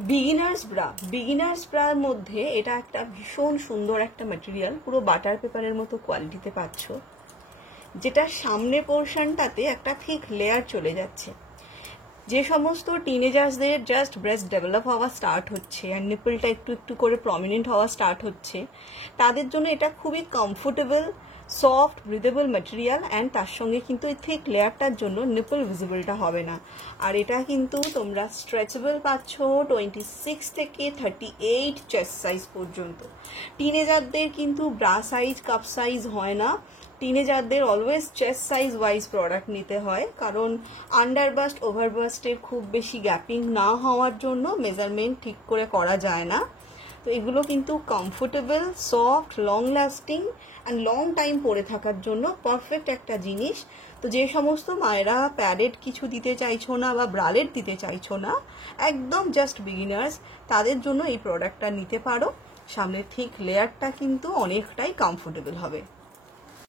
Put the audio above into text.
Beginners Brar মধ্যে এটা একটা ভীষণ সুন্দর একটা ম্যাটেরিয়াল, পুরো বাটার পেপারের মতো কোয়ালিটিতে পাচ্ছ, যেটা সামনে পোর্শনটাতে একটা থিক লেয়ার চলে যাচ্ছে। যে সমস্ত টিনেজার্সদের জাস্ট ব্রেস্ট ডেভেলপ হওয়া স্টার্ট হচ্ছে আর নিপলটা একটু একটু করে প্রমিনেন্ট হওয়া স্টার্ট হচ্ছে, তাদের জন্য এটা খুবই comfortable, soft, breathable material. And তার সঙ্গে কিন্তু এই থিক লেয়ারটার জন্য নিপল ভিজিবলটা হবে না। আর এটা কিন্তু তোমরা স্ট্রেচেবল পাচ্ছ 26 থেকে 38 চেস্ট সাইজ পর্যন্ত। টিনেজারদের কিন্তু ব্রা সাইজ, কাপ সাইজ হয় না। টিনেজারদের always chest size wise product নিতে হয়, কারণ আন্ডারবাস্ট ওভারবাস্টের খুব বেশি গ্যাপিং না হওয়ার জন্য মেজারমেন্ট ঠিক করে করা যায় না। তো এগুলো কিন্তু comfortable, soft, long lasting and long time পরে থাকার জন্য পারফেক্ট একটা জিনিস। তো যে সমস্ত মায়েরা প্যাডেড কিছু দিতে চাইছো না বা ব্রালেট দিতে চাইছো না, একদম জাস্ট বিগিনার্স, তাদের জন্য এই প্রোডাক্টটা নিতে পারো। সামনের ঠিক লেয়ারটা কিন্তু অনেকটাই কমফোর্টেবল হবে।